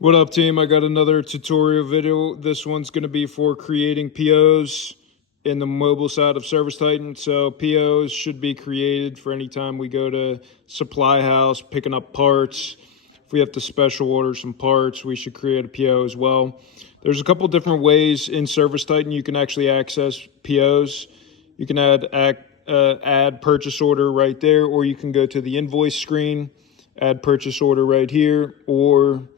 What up, team? I got another tutorial video. This one's going to be for creating POs in the mobile side of ServiceTitan. So POs should be created for any time we go to supply house, picking up parts. If we have to special order some parts, we should create a PO as well. There's a couple different ways in ServiceTitan you can actually access POs. You can add purchase order right there, or you can go to the invoice screen, add purchase order right here, or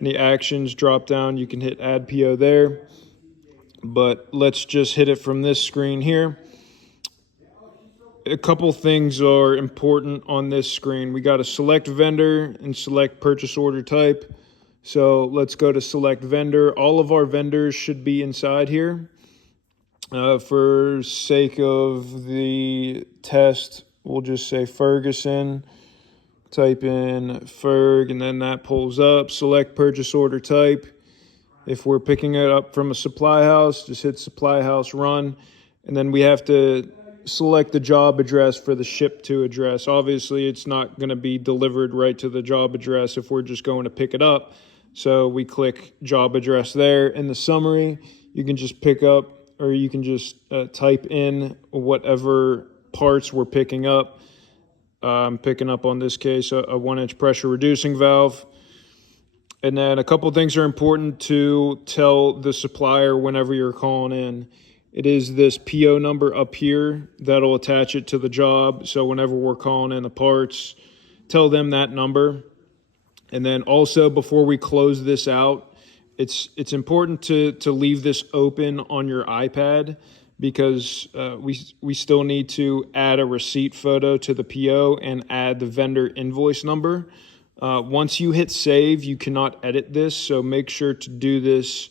in the actions drop down, you can hit add PO there. But let's just hit it from this screen here. A couple things are important on this screen. We got to select vendor and select purchase order type. So let's go to select vendor. All of our vendors should be inside here. For sake of the test, we'll just say Ferguson. Type in Ferg, and then that pulls up. Select purchase order type. If we're picking it up from a supply house, just hit supply house run, and then we have to select the job address for the ship to address. Obviously, it's not going to be delivered right to the job address if we're just going to pick it up. So we click job address there. In the summary, you can just pick up, or you can just type in whatever parts we're picking up. I'm picking up on this case a 1-inch pressure reducing valve. And then a couple things are important to tell the supplier whenever you're calling in. It is this PO number up here that'll attach it to the job. So whenever we're calling in the parts, tell them that number. And then also, before we close this out, it's important to leave this open on your iPad, because we still need to add a receipt photo to the PO and add the vendor invoice number. Once you hit save, you cannot edit this, so make sure to do this.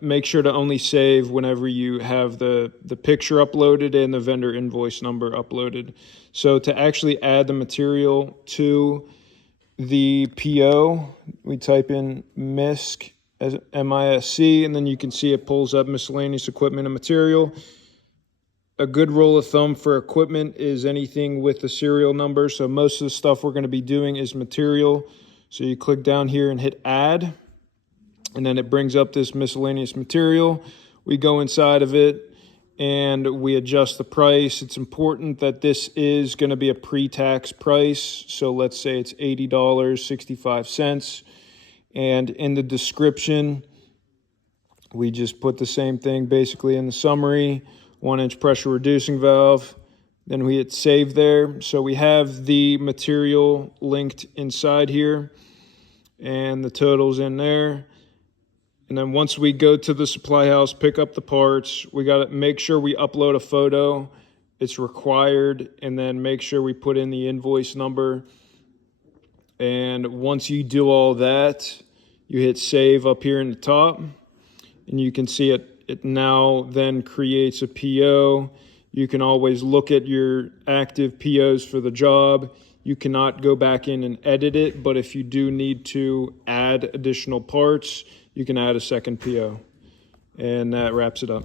Make sure to only save whenever you have the picture uploaded and the vendor invoice number uploaded. So to actually add the material to the PO, we type in MISC, as MISC, and then you can see it pulls up miscellaneous equipment and material. A good rule of thumb for equipment is anything with the serial number. So most of the stuff we're going to be doing is material. So you click down here and hit add, and then it brings up this miscellaneous material. We go inside of it and we adjust the price. It's important that this is going to be a pre-tax price. So let's say it's $80.65. And in the description, we just put the same thing basically in the summary, 1-inch pressure reducing valve. Then we hit save there. So we have the material linked inside here and the totals in there. And then once we go to the supply house, pick up the parts, we got to make sure we upload a photo. It's required. And then make sure we put in the invoice number. And once you do all that, you hit save up here in the top, and you can see it now then creates a PO. You can always look at your active POs for the job. You cannot go back in and edit it, but if you do need to add additional parts, you can add a second PO. And that wraps it up.